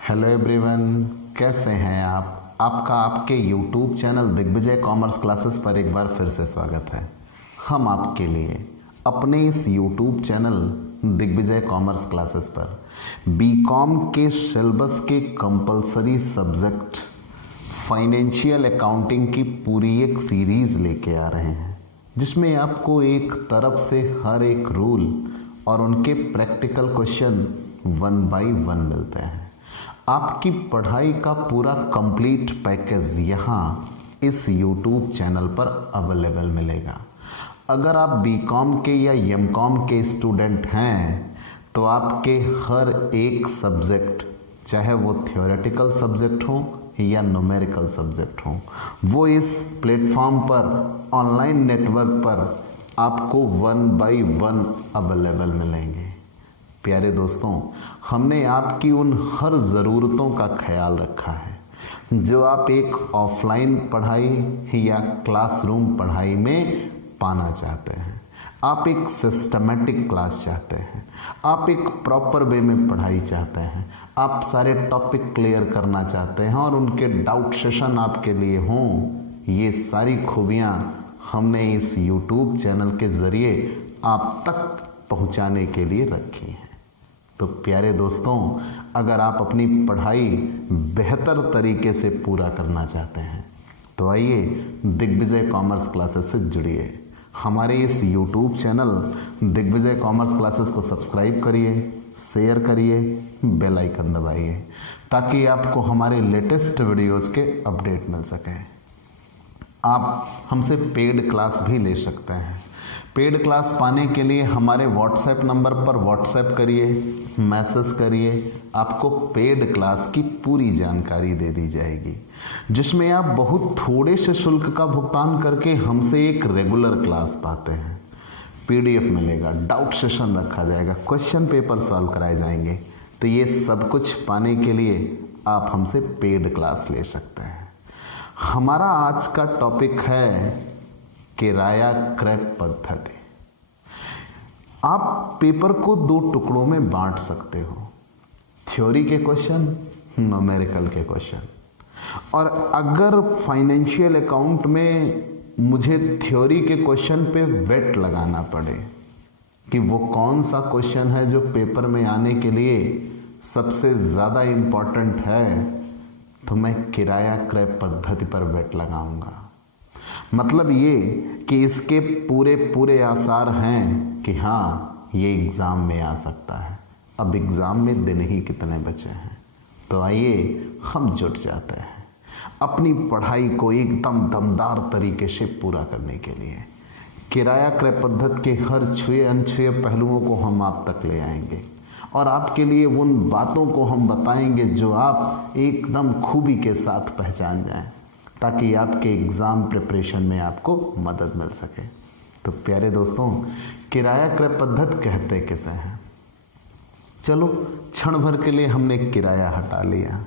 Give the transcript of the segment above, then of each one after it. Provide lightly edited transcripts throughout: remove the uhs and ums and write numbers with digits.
Hello everyone, कैसे हैं आप। आपका आपके YouTube channel Digvijay commerce classes पर एक बार फिर से स्वागत है। हम आपके लिए अपने इस YouTube channel Digvijay commerce classes पर बीकॉम के सिलेबस के कंपलसरी सब्जेक्ट फाइनेंशियल अकाउंटिंग की पूरी एक सीरीज लेके आ रहे हैं, जिसमें आपको एक तरफ से हर एक रूल और उनके प्रैक्टिकल क्वेश्चन 1 बाय 1 मिलते हैं। आपकी पढ़ाई का पूरा कंप्लीट पैकेज यहाँ इस YouTube चैनल पर अवेलेबल मिलेगा। अगर आप बीकॉम के या एमकॉम के स्टूडेंट हैं तो आपके हर एक सब्जेक्ट, चाहे वो थ्योरेटिकल सब्जेक्ट हो या न्यूमेरिकल सब्जेक्ट हो, वो इस प्लेटफॉर्म पर ऑनलाइन नेटवर्क पर आपको 1 बाय 1 अवेलेबल मिलेंगे। प्यारे दोस्तों, हमने आपकी उन हर ज़रूरतों का ख्याल रखा है जो आप एक ऑफलाइन पढ़ाई या क्लासरूम पढ़ाई में पाना चाहते हैं। आप एक सिस्टमेटिक क्लास चाहते हैं, आप एक प्रॉपर वे में पढ़ाई चाहते हैं, आप सारे टॉपिक क्लियर करना चाहते हैं और उनके डाउट सेशन आपके लिए हों। ये सारी खूबियाँ हमने इस YouTube चैनल के ज़रिए आप तक पहुँचाने के लिए रखी हैं। तो प्यारे दोस्तों, अगर आप अपनी पढ़ाई बेहतर तरीके से पूरा करना चाहते हैं तो आइए दिग्विजय कॉमर्स क्लासेस से जुड़िए। हमारे इस YouTube channel Digvijay commerce classes को सब्सक्राइब करिए, शेयर करिए, बेल आइकन दबाइए ताकि आपको हमारे लेटेस्ट वीडियोस के अपडेट मिल सके। आप हमसे पेड क्लास भी ले सकते हैं। पेड क्लास पाने के लिए हमारे व्हाट्सएप नंबर पर व्हाट्सएप करिए, मैसेज करिए, आपको पेड क्लास की पूरी जानकारी दे दी जाएगी, जिसमें आप बहुत थोड़े से शुल्क का भुगतान करके हमसे एक रेगुलर क्लास पाते हैं। PDF मिलेगा, डाउट सेशन रखा जाएगा, क्वेश्चन पेपर सॉल्व कराए जाएंगे। तो ये सब कुछ पाने के लिए आप हमसे पेड क्लास ले सकते हैं। हमारा आज का टॉपिक है किराया क्रय पद्धति। आप पेपर को 2 टुकड़ों में बांट सकते हो, थ्योरी के क्वेश्चन, न्यूमेरिकल के क्वेश्चन। और अगर फाइनेंशियल अकाउंट में मुझे थ्योरी के क्वेश्चन पे वेट लगाना पड़े कि वो कौन सा क्वेश्चन है जो पेपर में आने के लिए सबसे ज़्यादा इम्पॉर्टेंट है, तो मैं किराया क्रय पद्धति पर वेट लगाऊंगा। मतलब ये कि इसके पूरे पूरे आसार हैं कि हाँ, ये एग्ज़ाम में आ सकता है। अब एग्ज़ाम में दिन ही कितने बचे हैं, तो आइए हम जुट जाते हैं अपनी पढ़ाई को एकदम दमदार तरीके से पूरा करने के लिए। किराया क्रय पद्धति के हर छुए अनछुए पहलुओं को हम आप तक ले आएंगे और आपके लिए उन बातों को हम बताएंगे जो आप एकदम खूबी के साथ पहचान जाएं, ताकि आपके एग्ज़ाम प्रिपरेशन में आपको मदद मिल सके। तो प्यारे दोस्तों, किराया क्रय पद्धति कहते किसे हैं? चलो क्षण भर के लिए हमने किराया हटा लिया।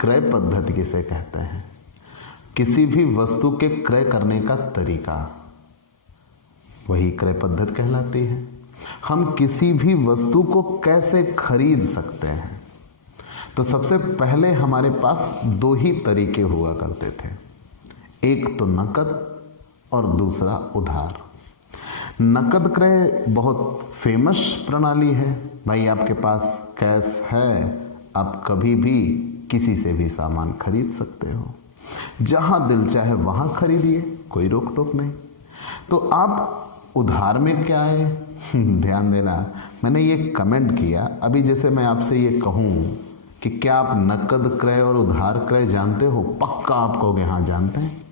क्रय पद्धति किसे कहते हैं? किसी भी वस्तु के क्रय करने का तरीका, वही क्रय पद्धति कहलाती है। हम किसी भी वस्तु को कैसे खरीद सकते हैं? तो सबसे पहले हमारे पास 2 ही तरीके हुआ करते थे, एक तो नकद और दूसरा उधार। नकद क्रय बहुत फेमस प्रणाली है। भाई, आपके पास कैश है, आप कभी भी किसी से भी सामान खरीद सकते हो, जहां दिल चाहे वहां खरीदिए, कोई रोक टोक नहीं। तो आप उधार में क्या है ध्यान देना, मैंने ये कमेंट किया अभी, जैसे मैं आपसे ये कहूं कि क्या आप नकद क्रय और उधार क्रय जानते हो? पक्का आप कहोगे हाँ जानते हैं।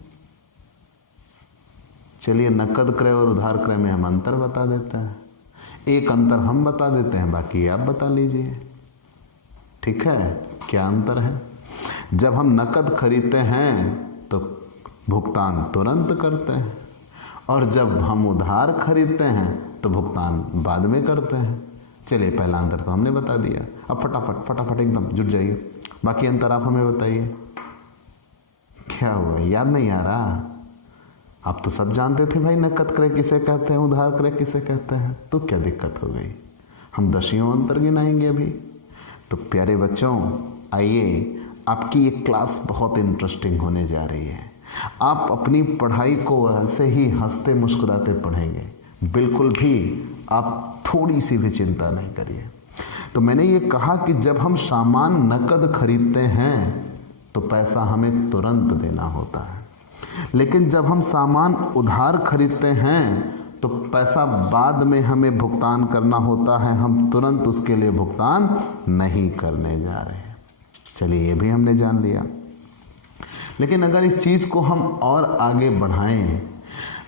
चलिए, नकद क्रय और उधार क्रय में हम अंतर बता देते हैं। एक अंतर हम बता देते हैं, बाकी आप बता लीजिए। ठीक है, क्या अंतर है? जब हम नकद खरीदते हैं तो भुगतान तुरंत करते हैं, और जब हम उधार खरीदते हैं तो भुगतान बाद में करते हैं। चलिए, पहला अंतर तो हमने बता दिया। अब फटाफट एकदम जुट जाइए, बाकी अंतर आप हमें बताइए। क्या हुआ, याद नहीं आ रहा? आप तो सब जानते थे भाई, नकद क्रय किसे कहते हैं, उधार क्रय किसे कहते हैं, तो क्या दिक्कत हो गई? हम 10 अंतर गिनाएंगे अभी। तो प्यारे बच्चों, आइए, आपकी ये क्लास बहुत इंटरेस्टिंग होने जा रही है। आप अपनी पढ़ाई को ऐसे ही हंसते मुस्कुराते पढ़ेंगे, बिल्कुल भी आप थोड़ी सी भी चिंता नहीं करिए। तो मैंने ये कहा कि जब हम सामान नकद खरीदते हैं तो पैसा हमें तुरंत देना होता है, लेकिन जब हम सामान उधार खरीदते हैं तो पैसा बाद में हमें भुगतान करना होता है, हम तुरंत उसके लिए भुगतान नहीं करने जा रहे हैं। चलिए, ये भी हमने जान लिया। लेकिन अगर इस चीज़ को हम और आगे बढ़ाएं,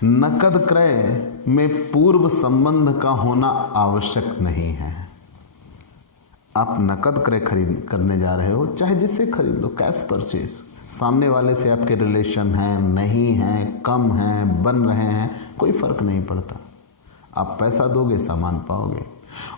नकद क्रय में पूर्व संबंध का होना आवश्यक नहीं है। आप नकद क्रय खरीद करने जा रहे हो, चाहे जिससे खरीद लो, कैश परचेज, सामने वाले से आपके रिलेशन हैं, नहीं हैं, कम हैं, बन रहे हैं, कोई फर्क नहीं पड़ता। आप पैसा दोगे, सामान पाओगे।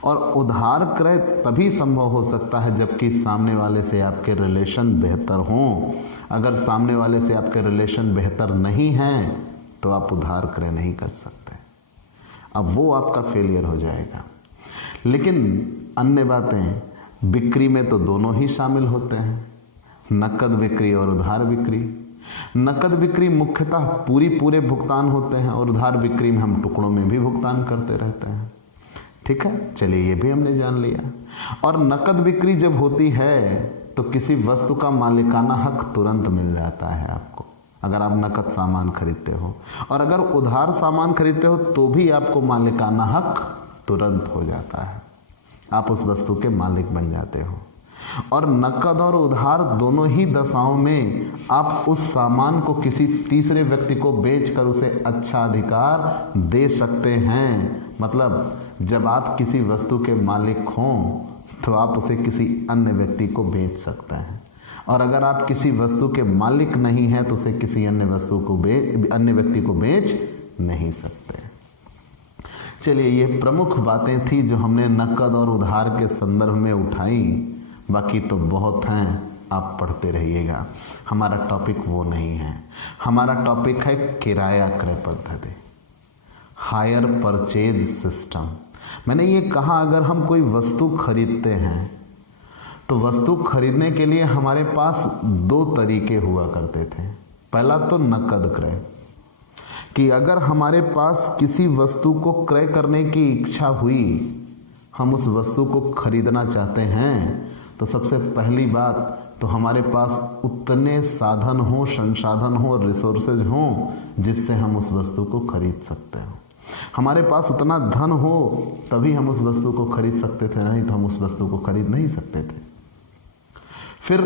और उधार क्रय तभी संभव हो सकता है जबकि सामने वाले से आपके रिलेशन बेहतर हों। अगर सामने वाले से आपके रिलेशन बेहतर नहीं हैं तो आप उधार क्रय नहीं कर सकते, अब वो आपका फेलियर हो जाएगा। लेकिन अन्य बातें, बिक्री में तो दोनों ही शामिल होते हैं, नकद बिक्री और उधार बिक्री। नकद बिक्री मुख्यतः पूरे भुगतान होते हैं और उधार बिक्री में हम टुकड़ों में भी भुगतान करते रहते हैं। ठीक है, चलिए, ये भी हमने जान लिया। और नकद बिक्री जब होती है तो किसी वस्तु का मालिकाना हक तुरंत मिल जाता है आपको, अगर आप नकद सामान खरीदते हो। और अगर उधार सामान खरीदते हो तो भी आपको मालिकाना हक तुरंत हो जाता है, आप उस वस्तु के मालिक बन जाते हो। और नकद और उधार दोनों ही दशाओं में आप उस सामान को किसी तीसरे व्यक्ति को बेचकर उसे अच्छा अधिकार दे सकते हैं। मतलब जब आप किसी वस्तु के मालिक हों तो आप उसे किसी अन्य व्यक्ति को बेच सकते हैं, और अगर आप किसी वस्तु के मालिक नहीं हैं तो उसे किसी अन्य व्यक्ति को बेच नहीं सकते। चलिए, ये प्रमुख बातें थी जो हमने नकद और उधार के संदर्भ में उठाई। बाकी तो बहुत हैं, आप पढ़ते रहिएगा। हमारा टॉपिक वो नहीं है, हमारा टॉपिक है किराया क्रय पद्धति, हायर परचेज सिस्टम। मैंने ये कहा, अगर हम कोई वस्तु खरीदते हैं तो वस्तु खरीदने के लिए हमारे पास दो तरीके हुआ करते थे। पहला तो नकद क्रय, कि अगर हमारे पास किसी वस्तु को क्रय करने की इच्छा हुई, हम उस वस्तु को खरीदना चाहते हैं, तो सबसे पहली बात तो हमारे पास उतने साधन हो, संसाधन हो, रिसोर्सेज हो जिससे हम उस वस्तु को खरीद सकते हो। हमारे पास उतना धन हो तभी हम उस वस्तु को खरीद सकते थे, नहीं तो हम उस वस्तु को खरीद नहीं सकते थे। फिर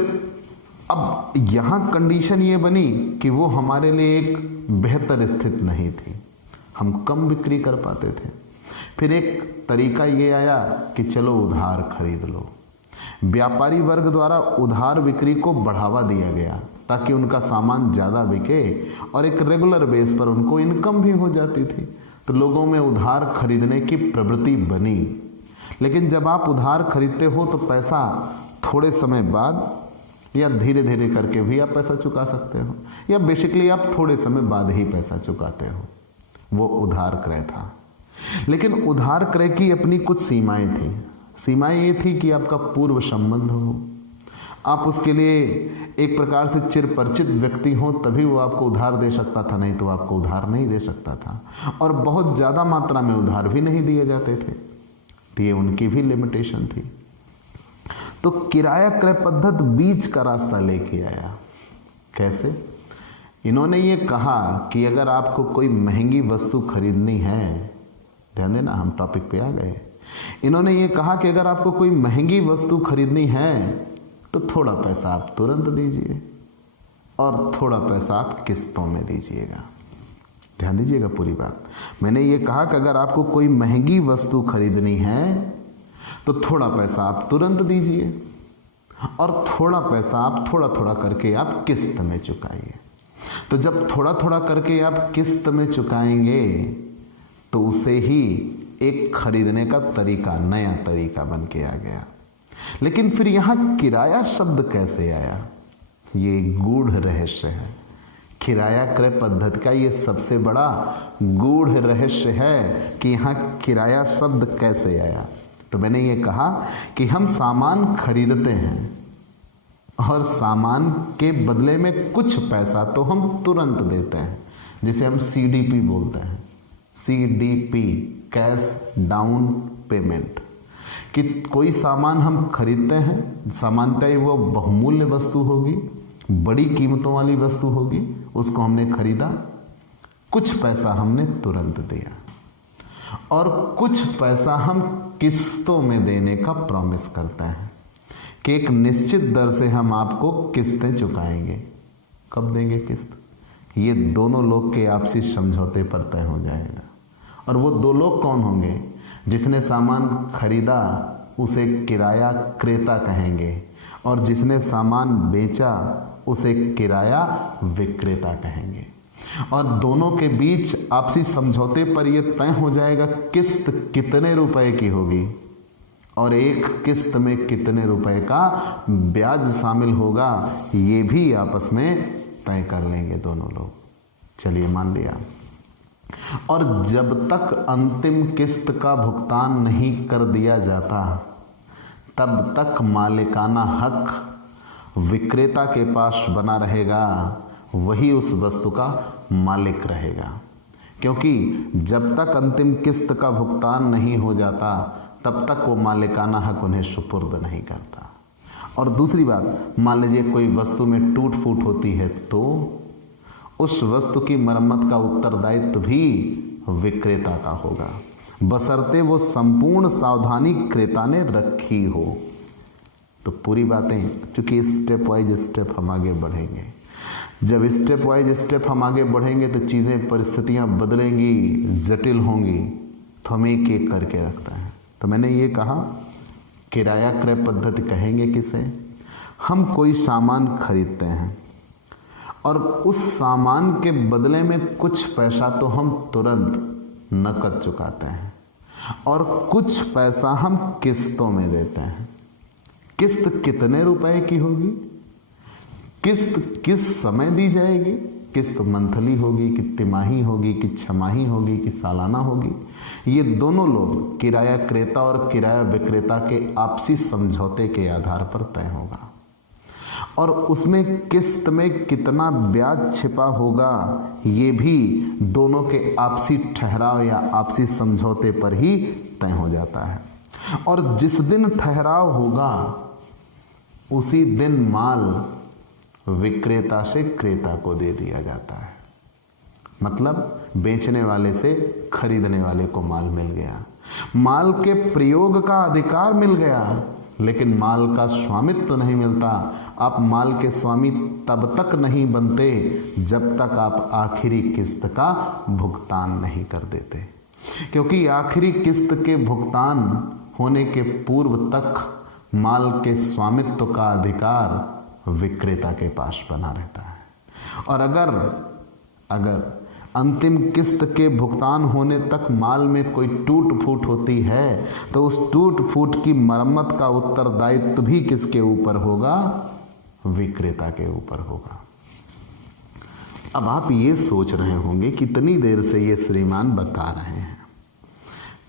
अब यहाँ कंडीशन ये बनी कि वो हमारे लिए एक बेहतर स्थिति नहीं थी, हम कम बिक्री कर पाते थे। फिर एक तरीका ये आया कि चलो उधार खरीद लो। व्यापारी वर्ग द्वारा उधार बिक्री को बढ़ावा दिया गया ताकि उनका सामान ज़्यादा बिके और एक रेगुलर बेस पर उनको इनकम भी हो जाती थी, तो लोगों में उधार खरीदने की प्रवृत्ति बनी। लेकिन जब आप उधार खरीदते हो तो पैसा थोड़े समय बाद या धीरे धीरे करके भी आप पैसा चुका सकते हो, या बेसिकली आप थोड़े समय बाद ही पैसा चुकाते हो, वो उधार क्रय था। लेकिन उधार क्रय की अपनी कुछ सीमाएं थी। सीमाएं ये थी कि आपका पूर्व संबंध हो, आप उसके लिए एक प्रकार से चिर परिचित व्यक्ति हो, तभी वो आपको उधार दे सकता था, नहीं तो आपको उधार नहीं दे सकता था। और बहुत ज़्यादा मात्रा में उधार भी नहीं दिए जाते थे, तो ये उनकी भी लिमिटेशन थी। तो किराया क्रय पद्धति बीच का रास्ता लेके आया। कैसे? इन्होंने ये कहा कि अगर आपको कोई महंगी वस्तु खरीदनी है, ध्यान देना, हम टॉपिक पे आ गए। इन्होंने ये कहा कि अगर आपको कोई महंगी वस्तु खरीदनी है तो थोड़ा पैसा आप तुरंत दीजिए और थोड़ा पैसा आप किस्तों में दीजिएगा। ध्यान दीजिएगा पूरी बात। मैंने ये कहा कि अगर आपको कोई महंगी वस्तु खरीदनी है तो थोड़ा पैसा आप तुरंत दीजिए और थोड़ा पैसा आप थोड़ा थोड़ा करके आप किस्त में चुकाइए। तो जब थोड़ा थोड़ा करके आप किस्त में चुकाएंगे तो उसे ही एक खरीदने का तरीका, नया तरीका बन के आ गया। लेकिन फिर यहाँ किराया शब्द कैसे आया, ये गूढ़ रहस्य है। किराया क्रय पद्धति का ये सबसे बड़ा गूढ़ रहस्य है कि यहाँ किराया शब्द कैसे आया। तो मैंने ये कहा कि हम सामान खरीदते हैं और सामान के बदले में कुछ पैसा तो हम तुरंत देते हैं, जिसे हम CDP बोलते हैं। CDP, cash down payment. कि कोई सामान हम खरीदते हैं, सामान्यतः ही वो बहुमूल्य वस्तु होगी, बड़ी कीमतों वाली वस्तु होगी, उसको हमने खरीदा, कुछ पैसा हमने तुरंत दिया और कुछ पैसा हम किस्तों में देने का प्रॉमिस करते हैं कि एक निश्चित दर से हम आपको किस्तें चुकाएंगे। कब देंगे किस्त? ये दोनों लोग के आपसी समझौते पर तय हो जाएगा। और वो दो लोग कौन होंगे? जिसने सामान खरीदा उसे किराया क्रेता कहेंगे और जिसने सामान बेचा उसे किराया विक्रेता कहेंगे। और दोनों के बीच आपसी समझौते पर यह तय हो जाएगा किस्त कितने रुपए की होगी और एक किस्त में कितने रुपए का ब्याज शामिल होगा, ये भी आपस में तय कर लेंगे दोनों लोग। चलिए मान लिया। और जब तक अंतिम किस्त का भुगतान नहीं कर दिया जाता तब तक मालिकाना हक विक्रेता के पास बना रहेगा, वही उस वस्तु का मालिक रहेगा। क्योंकि जब तक अंतिम किस्त का भुगतान नहीं हो जाता तब तक वो मालिकाना हक उन्हें सुपुर्द नहीं करता। और दूसरी बात, मान लीजिए कोई वस्तु में टूट फूट होती है तो उस वस्तु की मरम्मत का उत्तरदायित्व भी विक्रेता का होगा, बशर्ते वो संपूर्ण सावधानी क्रेता ने रखी हो। तो पूरी बातें, चूंकि स्टेप वाइज स्टेप हम आगे बढ़ेंगे, जब स्टेप वाइज स्टेप हम आगे बढ़ेंगे तो चीज़ें, परिस्थितियां बदलेंगी, जटिल होंगी, तो हम एक एक करके रखते हैं। तो मैंने ये कहा किराया क्रय पद्धति कहेंगे किसे? हम कोई सामान खरीदते हैं और उस सामान के बदले में कुछ पैसा तो हम तुरंत नकद चुकाते हैं और कुछ पैसा हम किस्तों में देते हैं। किस्त कितने रुपए की होगी, किस्त किस समय दी जाएगी, किस्त मंथली होगी कि तिमाही होगी कि छमाही होगी कि सालाना होगी, ये दोनों लोग किराया क्रेता और किराया विक्रेता के आपसी समझौते के आधार पर तय होगा। और उसमें किस्त में कितना ब्याज छिपा होगा ये भी दोनों के आपसी ठहराव या आपसी समझौते पर ही तय हो जाता है। और जिस दिन ठहराव होगा उसी दिन माल विक्रेता से क्रेता को दे दिया जाता है। मतलब बेचने वाले से खरीदने वाले को माल मिल गया, माल के प्रयोग का अधिकार मिल गया, लेकिन माल का स्वामित्व तो नहीं मिलता। आप माल के स्वामी तब तक नहीं बनते जब तक आप आखिरी किस्त का भुगतान नहीं कर देते, क्योंकि आखिरी किस्त के भुगतान होने के पूर्व तक माल के स्वामित्व का अधिकार विक्रेता के पास बना रहता है। और अगर अंतिम किस्त के भुगतान होने तक माल में कोई टूट फूट होती है तो उस टूट फूट की मरम्मत का उत्तरदायित्व भी किसके ऊपर होगा? विक्रेता के ऊपर होगा। अब आप ये सोच रहे होंगे कितनी देर से ये श्रीमान बता रहे हैं,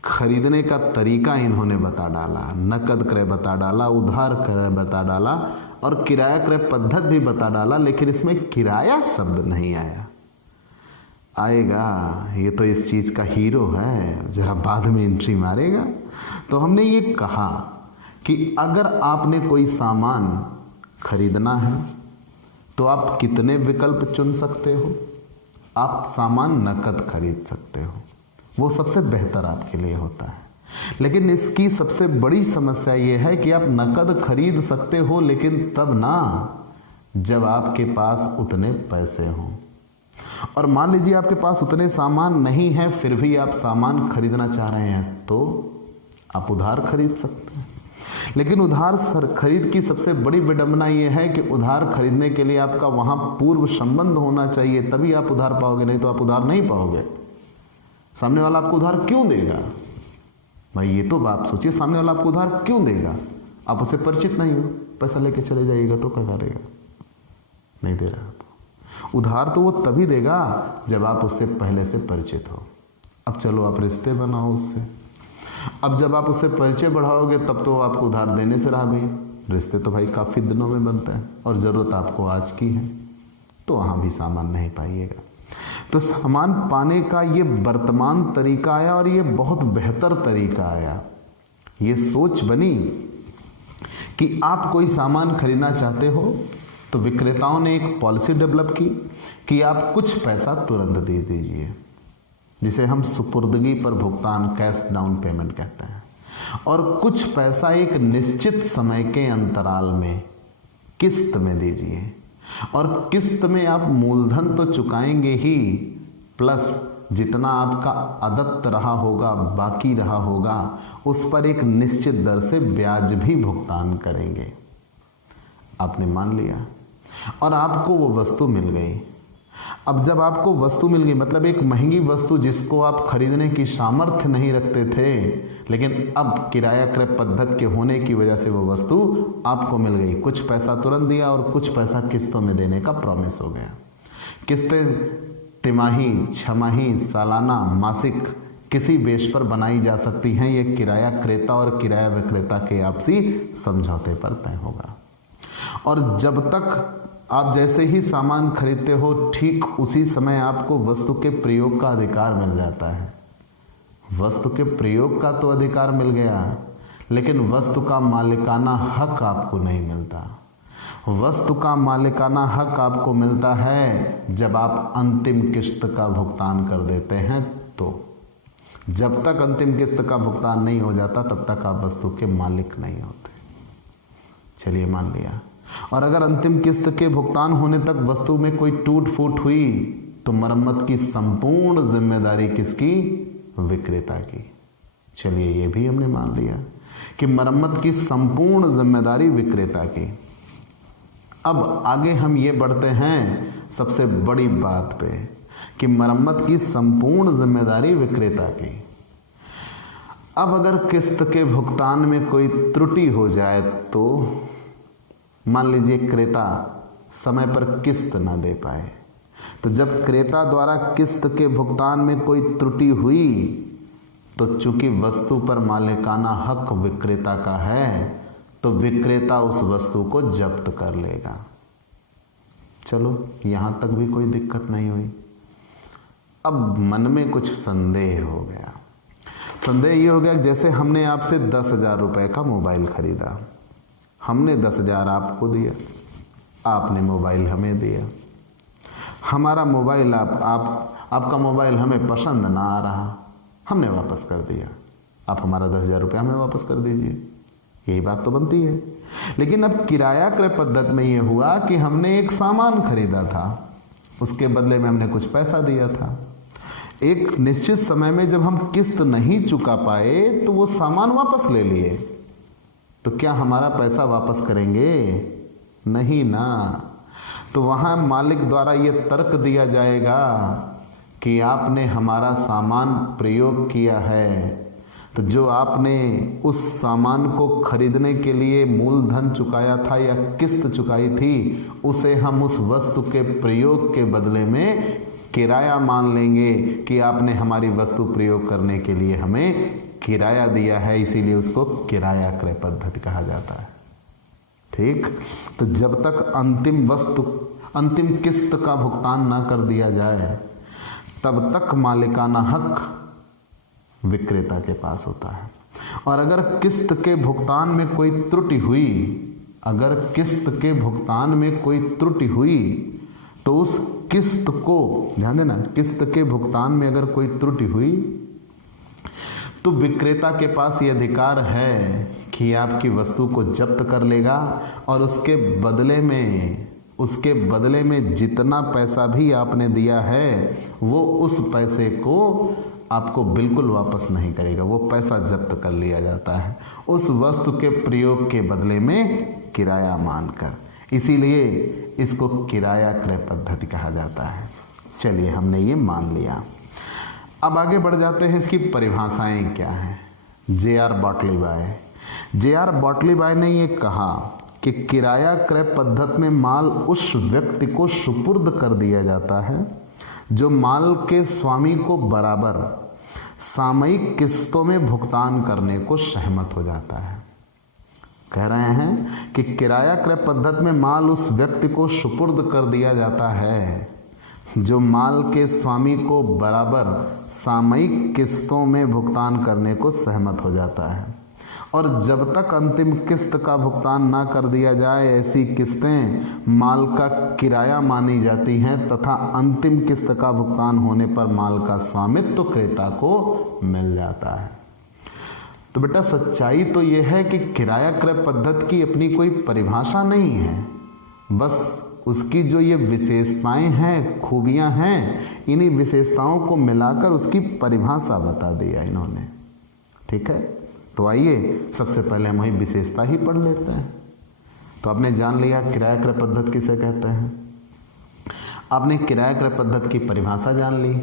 खरीदने का तरीका इन्होंने बता डाला, नकद क्रय बता डाला, उधार क्रय बता डाला और किराया क्रय पद्धति भी बता डाला, लेकिन इसमें किराया शब्द नहीं आया। आएगा, ये तो इस चीज़ का हीरो है, जरा बाद में एंट्री मारेगा। तो हमने ये कहा कि अगर आपने कोई सामान खरीदना है तो आप कितने विकल्प चुन सकते हो? आप सामान नकद खरीद सकते हो, वो सबसे बेहतर आपके लिए होता है। लेकिन इसकी सबसे बड़ी समस्या ये है कि आप नकद खरीद सकते हो, लेकिन तब ना जब आपके पास उतने पैसे हों। और मान लीजिए आपके पास उतने सामान नहीं है, फिर भी आप सामान खरीदना चाह रहे हैं तो आप उधार खरीद सकते हैं। लेकिन उधार खरीद की सबसे बड़ी विडंबना यह है कि उधार खरीदने के लिए आपका वहां पूर्व संबंध होना चाहिए, तभी आप उधार पाओगे, नहीं तो आप उधार नहीं पाओगे। सामने वाला आपको उधार क्यों देगा? भाई ये तो आप सोचिए, सामने वाला आपको उधार क्यों देगा? आप उससे परिचित नहीं हो, पैसा लेके चले जाइएगा तो क्या करेगा? नहीं दे रहा। उधार तो वो तभी देगा जब आप उससे पहले से परिचित हो। अब चलो आप रिश्ते बनाओ उससे, अब जब आप उससे परिचय बढ़ाओगे तब तो आपको उधार देने से रहा भाई, रिश्ते तो भाई काफ़ी दिनों में बनते हैं और ज़रूरत आपको आज की है, तो वहाँ भी सामान नहीं पाइएगा। तो सामान पाने का ये वर्तमान तरीका आया और ये बहुत बेहतर तरीका आया। ये सोच बनी कि आप कोई सामान खरीदना चाहते हो तो विक्रेताओं ने एक पॉलिसी डेवलप की कि आप कुछ पैसा तुरंत दे दीजिए, जिसे हम सुपुर्दगी पर भुगतान, कैश डाउन पेमेंट कहते हैं, और कुछ पैसा एक निश्चित समय के अंतराल में किस्त में दीजिए। और किस्त में आप मूलधन तो चुकाएंगे ही, प्लस जितना आपका अदत्त रहा होगा, बाकी रहा होगा, उस पर एक निश्चित दर से ब्याज भी भुगतान करेंगे। आपने मान लिया और आपको वो वस्तु मिल गई। अब जब आपको वस्तु मिल गई, मतलब एक महंगी वस्तु जिसको आप खरीदने की सामर्थ्य नहीं रखते थे, लेकिन अब किराया क्रय पद्धति के होने की वजह से वो वस्तु आपको मिल गई। कुछ पैसा तुरंत दिया और कुछ पैसा किस्तों में देने का प्रॉमिस हो गया। किस्तें तिमाही, छमाही, सालाना, मासिक किसी बेस पर बनाई जा सकती हैं। ये किराया क्रेता और किराया विक्रेता के आपसी समझौते पर तय होगा। और जब तक आप जैसे ही सामान खरीदते हो, ठीक उसी समय आपको वस्तु के प्रयोग का अधिकार मिल जाता है। वस्तु के प्रयोग का तो अधिकार मिल गया, लेकिन वस्तु का मालिकाना हक आपको नहीं मिलता। वस्तु का मालिकाना हक आपको मिलता है जब आप अंतिम किस्त का भुगतान कर देते हैं। तो जब तक अंतिम किस्त का भुगतान नहीं हो जाता तब तक आप वस्तु के मालिक नहीं होते। चलिए मान लिया। और अगर अंतिम किस्त के भुगतान होने तक वस्तु में कोई टूट फूट हुई तो मरम्मत की संपूर्ण जिम्मेदारी किसकी? विक्रेता की। चलिए ये भी हमने मान लिया कि मरम्मत की संपूर्ण जिम्मेदारी विक्रेता की। अब आगे हम ये बढ़ते हैं सबसे बड़ी बात पे कि मरम्मत की संपूर्ण जिम्मेदारी विक्रेता की। अब अगर किस्त के भुगतान में कोई त्रुटि हो जाए तो मान लीजिए क्रेता समय पर किस्त ना दे पाए, तो जब क्रेता द्वारा किस्त के भुगतान में कोई त्रुटि हुई तो चूंकि वस्तु पर मालिकाना हक विक्रेता का है तो विक्रेता उस वस्तु को जब्त कर लेगा। चलो यहां तक भी कोई दिक्कत नहीं हुई। अब मन में कुछ संदेह हो गया। संदेह ये हो गया जैसे हमने आपसे 10,000 रुपए का मोबाइल खरीदा, हमने 10,000 आपको दिया, आपने मोबाइल हमें दिया। हमारा मोबाइल आपका मोबाइल हमें पसंद ना आ रहा, हमने वापस कर दिया। आप हमारा 10,000 रुपये हमें वापस कर दीजिए, यही बात तो बनती है। लेकिन अब किराया क्रय पद्धति में यह हुआ कि हमने एक सामान खरीदा था, उसके बदले में हमने कुछ पैसा दिया था। एक निश्चित समय में जब हम किस्त नहीं चुका पाए तो वो सामान वापस ले लिए, तो क्या हमारा पैसा वापस करेंगे? नहीं ना। तो वहां मालिक द्वारा ये तर्क दिया जाएगा कि आपने हमारा सामान प्रयोग किया है, तो जो आपने उस सामान को खरीदने के लिए मूलधन चुकाया था या किस्त चुकाई थी, उसे हम उस वस्तु के प्रयोग के बदले में किराया मान लेंगे कि आपने हमारी वस्तु प्रयोग करने के लिए हमें किराया दिया है, इसीलिए उसको किराया क्रय पद्धति कहा जाता है। ठीक। तो जब तक अंतिम किस्त का भुगतान ना कर दिया जाए तब तक मालिकाना हक विक्रेता के पास होता है। और अगर किस्त के भुगतान में कोई त्रुटि हुई, तो उस किस्त को ध्यान देना, किस्त के भुगतान में अगर कोई त्रुटि हुई तो विक्रेता के पास ये अधिकार है कि आपकी वस्तु को जब्त कर लेगा और उसके बदले में जितना पैसा भी आपने दिया है वो उस पैसे को आपको बिल्कुल वापस नहीं करेगा, वो पैसा जब्त कर लिया जाता है उस वस्तु के प्रयोग के बदले में किराया मानकर। इसीलिए इसको किराया क्रय पद्धति कहा जाता है। चलिए हमने ये मान लिया। अब आगे बढ़ जाते हैं, इसकी परिभाषाएं क्या हैं। J.R. बॉटलीबाय ने ये कहा कि किराया क्रय पद्धति में माल उस व्यक्ति को सुपुर्द कर दिया जाता है जो माल के स्वामी को बराबर सामयिक किस्तों में भुगतान करने को सहमत हो जाता है। कह रहे हैं कि किराया क्रय पद्धति में माल उस व्यक्ति को सुपुर्द कर दिया जाता है जो माल के स्वामी को बराबर सामयिक किस्तों में भुगतान करने को सहमत हो जाता है, और जब तक अंतिम किस्त का भुगतान ना कर दिया जाए ऐसी किस्तें माल का किराया मानी जाती हैं तथा अंतिम किस्त का भुगतान होने पर माल का स्वामित्व क्रेता को मिल जाता है। तो बेटा सच्चाई तो यह है कि किराया क्रय पद्धति की अपनी कोई परिभाषा नहीं है, बस उसकी जो ये विशेषताएं हैं, खूबियां हैं, इन्हीं विशेषताओं को मिलाकर उसकी परिभाषा बता दिया इन्होंने। ठीक है, तो आइए सबसे पहले हम वही विशेषता ही पढ़ लेते हैं। तो आपने जान लिया किराया क्रय पद्धति किसे कहते हैं, आपने किराया क्रय पद्धति की परिभाषा जान ली।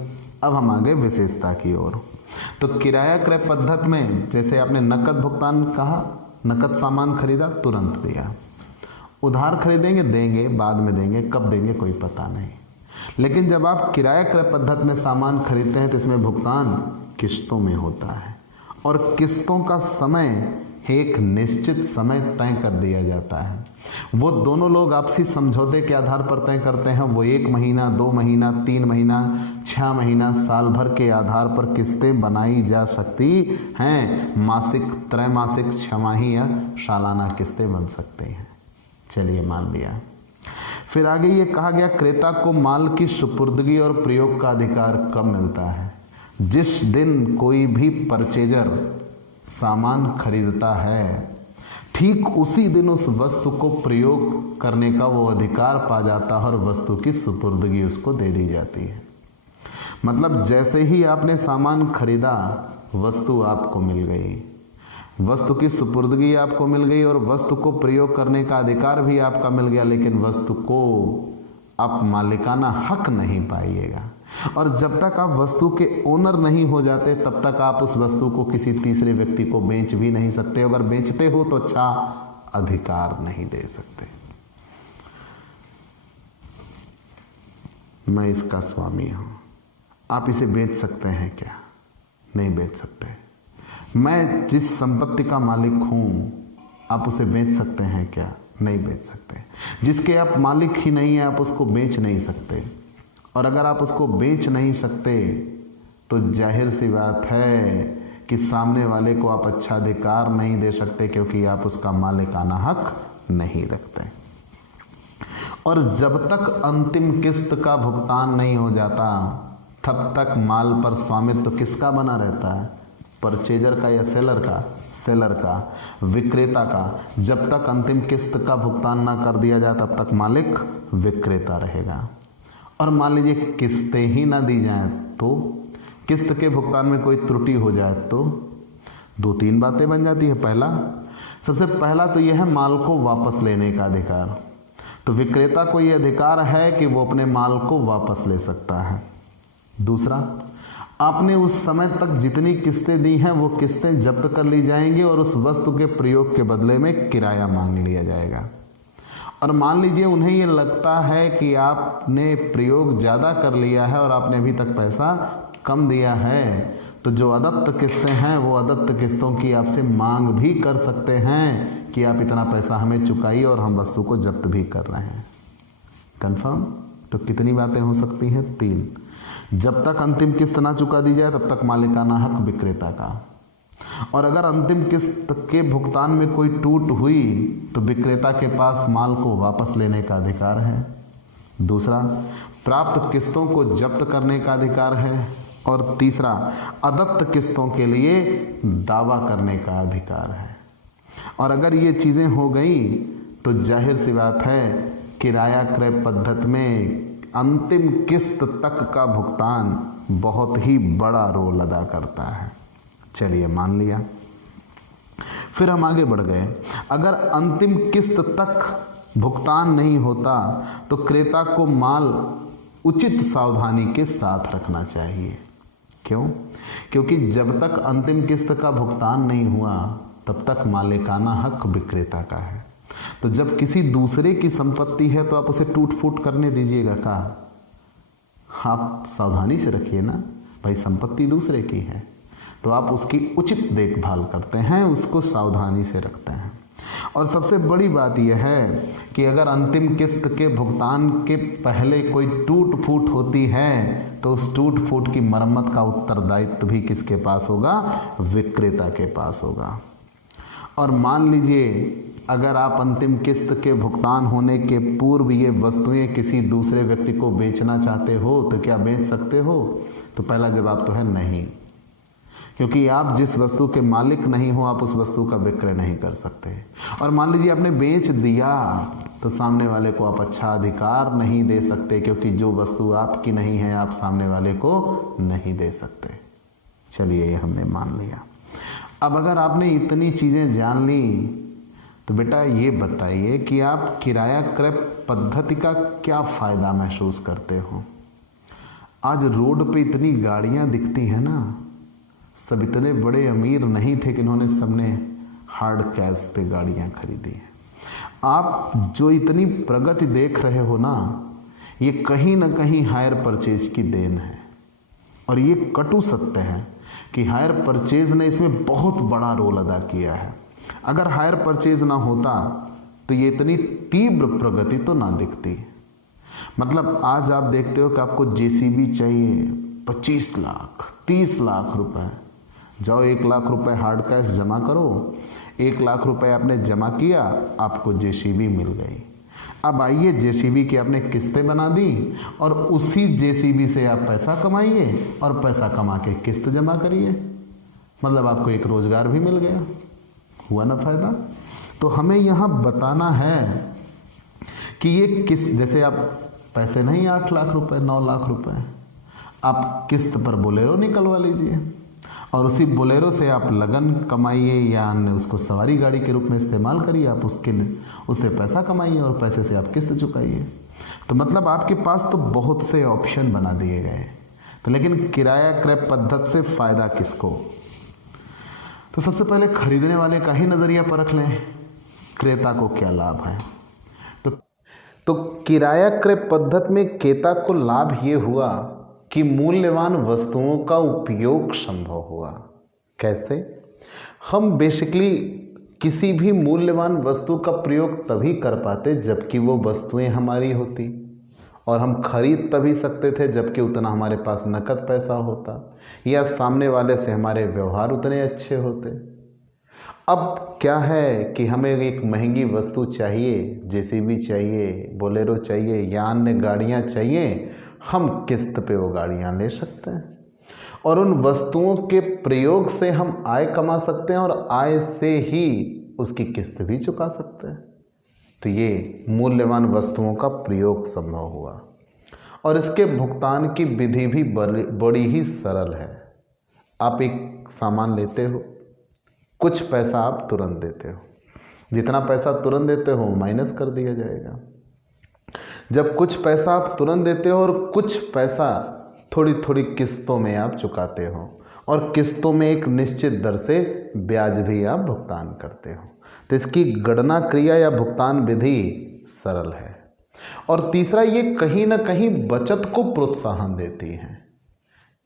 अब हम आ गए विशेषता की ओर। तो किराया क्रय पद्धति में जैसे आपने नकद भुगतान कहा, नकद सामान खरीदा तुरंत दिया, उधार खरीदेंगे देंगे, बाद में देंगे, कब देंगे कोई पता नहीं। लेकिन जब आप किराया क्रय पद्धति में सामान खरीदते हैं तो इसमें भुगतान किस्तों में होता है, और किस्तों का समय एक निश्चित समय तय कर दिया जाता है। वो दोनों लोग आपसी समझौते के आधार पर तय करते हैं। वो 1 महीना, 2 महीना, 3 महीना, 6 महीना, साल भर के आधार पर किस्तें बनाई जा सकती हैं। मासिक, त्रैमासिक, छमाही या सालाना किस्तें बन सकते हैं। चलिए मान लिया। फिर आगे ये कहा गया क्रेता को माल की सुपुर्दगी और प्रयोग का अधिकार कब मिलता है? जिस दिन कोई भी परचेजर सामान खरीदता है ठीक उसी दिन उस वस्तु को प्रयोग करने का वो अधिकार पा जाता है और वस्तु की सुपुर्दगी उसको दे दी जाती है। मतलब जैसे ही आपने सामान खरीदा वस्तु आपको मिल गई, वस्तु की सुपुर्दगी आपको मिल गई और वस्तु को प्रयोग करने का अधिकार भी आपका मिल गया, लेकिन वस्तु को आप मालिकाना हक नहीं पाइएगा। और जब तक आप वस्तु के ओनर नहीं हो जाते तब तक आप उस वस्तु को किसी तीसरे व्यक्ति को बेच भी नहीं सकते। अगर बेचते हो तो अच्छा अधिकार नहीं दे सकते। मैं इसका स्वामी हूं, आप इसे बेच सकते हैं क्या? नहीं बेच सकते। मैं जिस संपत्ति का मालिक हूं आप उसे बेच सकते हैं क्या? नहीं बेच सकते। जिसके आप मालिक ही नहीं है आप उसको बेच नहीं सकते, और अगर आप उसको बेच नहीं सकते तो जाहिर सी बात है कि सामने वाले को आप अच्छा अधिकार नहीं दे सकते, क्योंकि आप उसका मालिकाना हक नहीं रखते। और जब तक अंतिम किस्त का भुगतान नहीं हो जाता तब तक माल पर स्वामित्व किसका बना रहता है? परचेजर का या सेलर का? सेलर का, विक्रेता का। जब तक अंतिम किस्त का भुगतान ना कर दिया जाए तब तक मालिक विक्रेता रहेगा। और मान लीजिए किस्तें ही ना दी जाएं तो, किस्त के भुगतान में कोई त्रुटि हो जाए तो 2-3 बातें बन जाती है। सबसे पहला तो यह है माल को वापस लेने का अधिकार। तो विक्रेता को यह अधिकार है कि वो अपने माल को वापस ले सकता है। दूसरा, आपने उस समय तक जितनी किस्तें दी हैं वो किस्तें जब्त कर ली जाएंगी और उस वस्तु के प्रयोग के बदले में किराया मांग लिया जाएगा। और मान लीजिए उन्हें ये लगता है कि आपने प्रयोग ज़्यादा कर लिया है और आपने अभी तक पैसा कम दिया है, तो जो अदत्त किस्तें हैं वो अदत्त किस्तों की आपसे मांग भी कर सकते हैं कि आप इतना पैसा हमें चुकाइए और हम वस्तु को जब्त भी कर रहे हैं। कंफर्म? तो कितनी बातें हो सकती हैं? 3। जब तक अंतिम किस्त ना चुका दी जाए तब तक मालिकाना हक विक्रेता का, और अगर अंतिम किस्त के भुगतान में कोई टूट हुई तो विक्रेता के पास माल को वापस लेने का अधिकार है। दूसरा, प्राप्त किस्तों को जब्त करने का अधिकार है। और तीसरा, अदत्त किस्तों के लिए दावा करने का अधिकार है। और अगर ये चीज़ें हो गई तो जाहिर सी बात है किराया क्रय पद्धति में अंतिम किस्त तक का भुगतान बहुत ही बड़ा रोल अदा करता है। चलिए मान लिया। फिर हम आगे बढ़ गए। अगर अंतिम किस्त तक भुगतान नहीं होता तो क्रेता को माल उचित सावधानी के साथ रखना चाहिए। क्यों? क्योंकि जब तक अंतिम किस्त का भुगतान नहीं हुआ तब तक मालिकाना हक विक्रेता का है। तो जब किसी दूसरे की संपत्ति है तो आप उसे टूट फूट करने दीजिएगा का? आप सावधानी से रखिए ना भाई, संपत्ति दूसरे की है। तो आप उसकी उचित देखभाल करते हैं, उसको सावधानी से रखते हैं। और सबसे बड़ी बात यह है कि अगर अंतिम किस्त के भुगतान के पहले कोई टूट फूट होती है तो उस टूट फूट की मरम्मत का उत्तरदायित्व भी किसके पास होगा? विक्रेता के पास होगा। और मान लीजिए अगर आप अंतिम किस्त के भुगतान होने के पूर्व ये वस्तुएं किसी दूसरे व्यक्ति को बेचना चाहते हो तो क्या बेच सकते हो? तो पहला जवाब तो है नहीं, क्योंकि आप जिस वस्तु के मालिक नहीं हो आप उस वस्तु का विक्रय नहीं कर सकते। और मान लीजिए आपने बेच दिया तो सामने वाले को आप अच्छा अधिकार नहीं दे सकते, क्योंकि जो वस्तु आपकी नहीं है आप सामने वाले को नहीं दे सकते। चलिए ये हमने मान लिया। अब अगर आपने इतनी चीज़ें जान ली तो बेटा ये बताइए कि आप किराया क्रय पद्धति का क्या फ़ायदा महसूस करते हो? आज रोड पे इतनी गाड़ियाँ दिखती हैं ना, सब इतने बड़े अमीर नहीं थे कि इन्होंने सबने हार्ड कैश पे गाड़ियाँ खरीदी हैं। आप जो इतनी प्रगति देख रहे हो ना, ये कहीं ना कहीं हायर परचेज की देन है। और ये कटु सत्य है कि हायर परचेज ने इसमें बहुत बड़ा रोल अदा किया है। अगर हायर परचेज ना होता तो ये इतनी तीव्र प्रगति तो ना दिखती। मतलब आज आप देखते हो कि आपको जेसीबी चाहिए 25 लाख 30 लाख रुपए, जाओ 1 लाख रुपए हार्ड कैश जमा करो, 1 लाख रुपए आपने जमा किया, आपको जेसीबी मिल गई। अब आइए जेसीबी की आपने किस्तें बना दी और उसी जेसीबी से आप पैसा कमाइए और पैसा कमा के किस्त जमा करिए, मतलब आपको एक रोजगार भी मिल गया। हुआ ना फायदा? तो हमें यहाँ बताना है कि ये किस, जैसे आप पैसे नहीं 8 लाख रुपए 9 लाख रुपए आप किस्त पर बोलेरो निकलवा लीजिए और उसी बोलेरो से आप लगन कमाइए या अन्य उसको सवारी गाड़ी के रूप में इस्तेमाल करिए, आप उससे पैसा कमाइए और पैसे से आप किस्त चुकाइए। तो मतलब आपके पास तो बहुत से ऑप्शन बना दिए गए। तो लेकिन किराया क्रय पद्धति से फ़ायदा किसको? तो सबसे पहले खरीदने वाले का ही नज़रिया परख लें, क्रेता को क्या लाभ है। तो किराया क्रय पद्धति में क्रेता को लाभ ये हुआ कि मूल्यवान वस्तुओं का उपयोग संभव हुआ। कैसे? हम बेसिकली किसी भी मूल्यवान वस्तु का प्रयोग तभी कर पाते जबकि वो वस्तुएं हमारी होती, और हम खरीद तभी सकते थे जबकि उतना हमारे पास नकद पैसा होता या सामने वाले से हमारे व्यवहार उतने अच्छे होते। अब क्या है कि हमें एक महंगी वस्तु चाहिए, जेसीबी चाहिए, बोलेरो चाहिए या अन्य गाड़ियाँ चाहिए, हम किस्त पे वो गाड़ियाँ ले सकते हैं और उन वस्तुओं के प्रयोग से हम आय कमा सकते हैं और आय से ही उसकी किस्त भी चुका सकते हैं। तो ये मूल्यवान वस्तुओं का प्रयोग संभव हुआ और इसके भुगतान की विधि भी बड़ी ही सरल है। आप एक सामान लेते हो, कुछ पैसा आप तुरंत देते हो, जितना पैसा तुरंत देते हो माइनस कर दिया जाएगा। जब कुछ पैसा आप तुरंत देते हो और कुछ पैसा थोड़ी थोड़ी किस्तों में आप चुकाते हो और किस्तों में एक निश्चित दर से ब्याज भी आप भुगतान करते हो, तो इसकी गणना क्रिया या भुगतान विधि सरल है। और तीसरा, ये कहीं ना कहीं बचत को प्रोत्साहन देती है।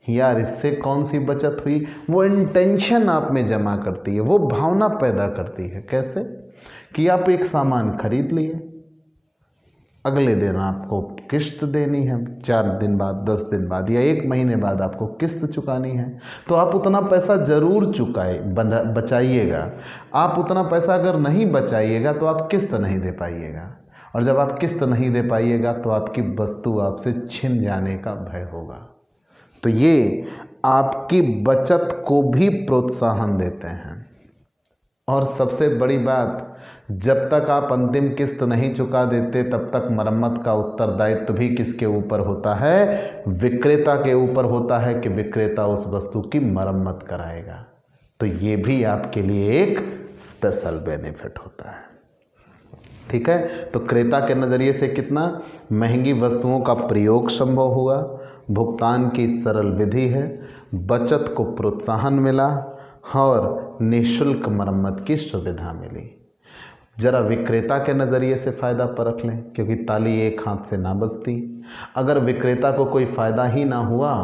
यार इससे कौन सी बचत हुई? वो इंटेंशन आप में जमा करती है, वो भावना पैदा करती है। कैसे? कि आप एक सामान खरीद लिए, अगले दिन आपको किस्त देनी है, 4 दिन बाद 10 दिन बाद या 1 महीने बाद आपको किस्त चुकानी है, तो आप उतना पैसा ज़रूर बचाइएगा। आप उतना पैसा अगर नहीं बचाइएगा तो आप किस्त नहीं दे पाइएगा, और जब आप किस्त नहीं दे पाइएगा तो आपकी वस्तु आपसे छिन जाने का भय होगा। तो ये आपकी बचत को भी प्रोत्साहन देते हैं। और सबसे बड़ी बात, जब तक आप अंतिम किस्त नहीं चुका देते तब तक मरम्मत का उत्तरदायित्व भी किसके ऊपर होता है? विक्रेता के ऊपर होता है कि विक्रेता उस वस्तु की मरम्मत कराएगा। तो ये भी आपके लिए एक स्पेशल बेनिफिट होता है। ठीक है, तो क्रेता के नज़रिए से कितना महंगी वस्तुओं का प्रयोग संभव हुआ, भुगतान की सरल विधि है, बचत को प्रोत्साहन मिला और निःशुल्क मरम्मत की सुविधा मिली। जरा विक्रेता के नज़रिए से फ़ायदा परख लें, क्योंकि ताली एक हाथ से ना बजती। अगर विक्रेता को कोई फ़ायदा ही ना हुआ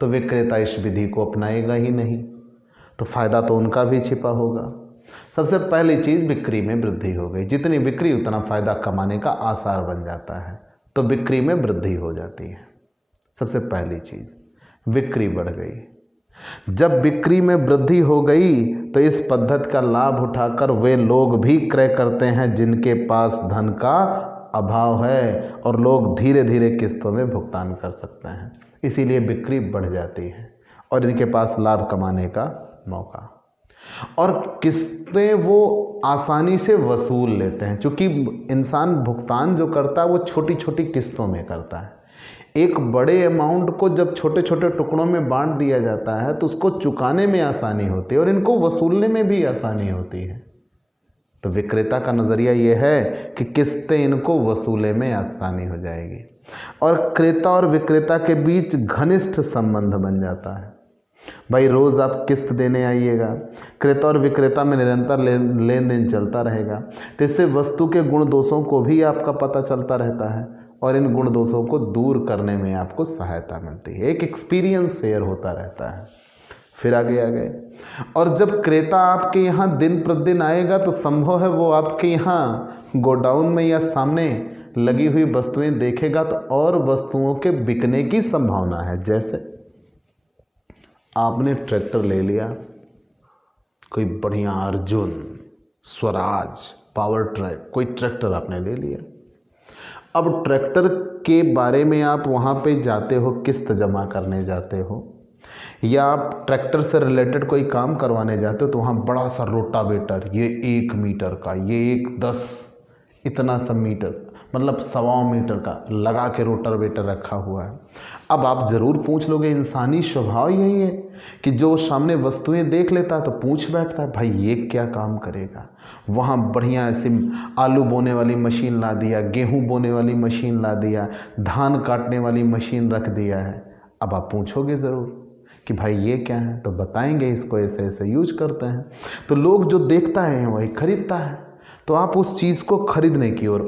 तो विक्रेता इस विधि को अपनाएगा ही नहीं। तो फ़ायदा तो उनका भी छिपा होगा। सबसे पहली चीज़, बिक्री में वृद्धि हो गई। जितनी बिक्री उतना फ़ायदा कमाने का आसार बन जाता है, तो बिक्री में वृद्धि हो जाती है। सबसे पहली चीज़, बिक्री बढ़ गई। जब बिक्री में वृद्धि हो गई तो इस पद्धति का लाभ उठाकर वे लोग भी क्रय करते हैं जिनके पास धन का अभाव है, और लोग धीरे धीरे किस्तों में भुगतान कर सकते हैं। इसीलिए बिक्री बढ़ जाती है और इनके पास लाभ कमाने का मौका। और किस्तें वो आसानी से वसूल लेते हैं, क्योंकि इंसान भुगतान जो करता है वो छोटी छोटी किस्तों में करता है। एक बड़े अमाउंट को जब छोटे छोटे टुकड़ों में बांट दिया जाता है तो उसको चुकाने में आसानी होती है और इनको वसूलने में भी आसानी होती है। तो विक्रेता का नज़रिया ये है कि किस्तें इनको वसूलने में आसानी हो जाएगी, और क्रेता और विक्रेता के बीच घनिष्ठ संबंध बन जाता है। भाई रोज़ आप किस्त देने आइएगा, क्रेता और विक्रेता में निरंतर लेन देन चलता रहेगा, तो इससे वस्तु के गुण दोषों को भी आपका पता चलता रहता है और इन गुण दोषों को दूर करने में आपको सहायता मिलती है। एक एक्सपीरियंस शेयर होता रहता है। फिर आगे आ गए, और जब क्रेता आपके यहाँ दिन प्रतिदिन आएगा तो संभव है वो आपके यहाँ गोडाउन में या सामने लगी हुई वस्तुएं देखेगा तो और वस्तुओं के बिकने की संभावना है। जैसे आपने ट्रैक्टर ले लिया, कोई बढ़िया अर्जुन, स्वराज, पावर ट्रैक, कोई ट्रैक्टर आपने ले लिया। अब ट्रैक्टर के बारे में आप वहाँ पे जाते हो, किस्त जमा करने जाते हो, या आप ट्रैक्टर से रिलेटेड कोई काम करवाने जाते हो, तो वहाँ बड़ा सा रोटावेटर, ये 1 मीटर का, ये 1/10 इतना सा मीटर, मतलब 1.25 मीटर का लगा के रोटावेटर रखा हुआ है। अब आप ज़रूर पूछ लोगे, इंसानी स्वभाव यही है कि जो सामने वस्तुएं देख लेता है तो पूछ बैठता है, भाई ये क्या काम करेगा। वहाँ बढ़िया ऐसे आलू बोने वाली मशीन ला दिया, गेहूं बोने वाली मशीन ला दिया, धान काटने वाली मशीन रख दिया है। अब आप पूछोगे ज़रूर कि भाई ये क्या है, तो बताएंगे इसको ऐसे ऐसे यूज करते हैं। तो लोग जो देखता है वही खरीदता है, तो आप उस चीज़ को खरीदने की ओर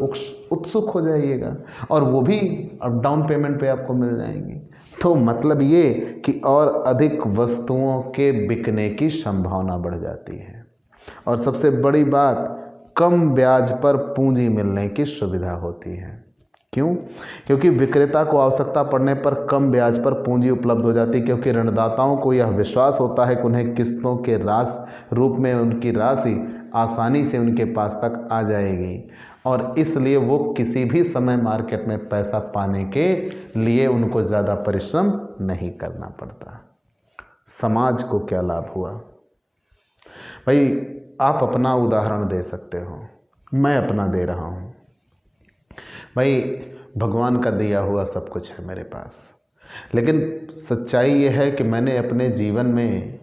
उत्सुक हो जाइएगा, और वो भी अब डाउन पेमेंट पे आपको मिल जाएंगी। तो मतलब ये कि और अधिक वस्तुओं के बिकने की संभावना बढ़ जाती है। और सबसे बड़ी बात, कम ब्याज पर पूंजी मिलने की सुविधा होती है। क्यों? क्योंकि विक्रेता को आवश्यकता पड़ने पर कम ब्याज पर पूंजी उपलब्ध हो जाती है, क्योंकि ऋणदाताओं को यह विश्वास होता है कि उन्हें किस्तों के रूप में उनकी राशि आसानी से उनके पास तक आ जाएगी, और इसलिए वो किसी भी समय मार्केट में पैसा पाने के लिए उनको ज़्यादा परिश्रम नहीं करना पड़ता। समाज को क्या लाभ हुआ? भाई आप अपना उदाहरण दे सकते हो, मैं अपना दे रहा हूँ। भाई भगवान का दिया हुआ सब कुछ है मेरे पास, लेकिन सच्चाई ये है कि मैंने अपने जीवन में,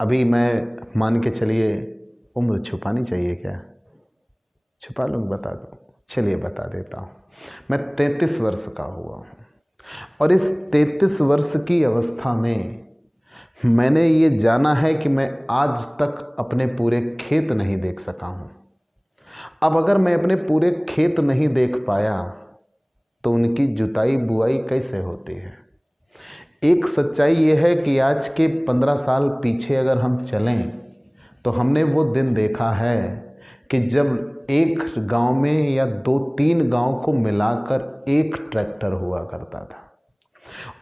अभी मैं मान के चलिए, उम्र छुपानी चाहिए क्या? छुपा लूँ, बता दूँ? चलिए बता देता हूँ। मैं 33 वर्ष का हुआ हूँ, और इस 33 वर्ष की अवस्था में मैंने ये जाना है कि मैं आज तक अपने पूरे खेत नहीं देख सका हूँ। अब अगर मैं अपने पूरे खेत नहीं देख पाया तो उनकी जुताई बुआई कैसे होती है? एक सच्चाई ये है कि आज के 15 साल पीछे अगर हम चलें तो हमने वो दिन देखा है कि जब एक गांव में या 2-3 गांव को मिलाकर एक ट्रैक्टर हुआ करता था,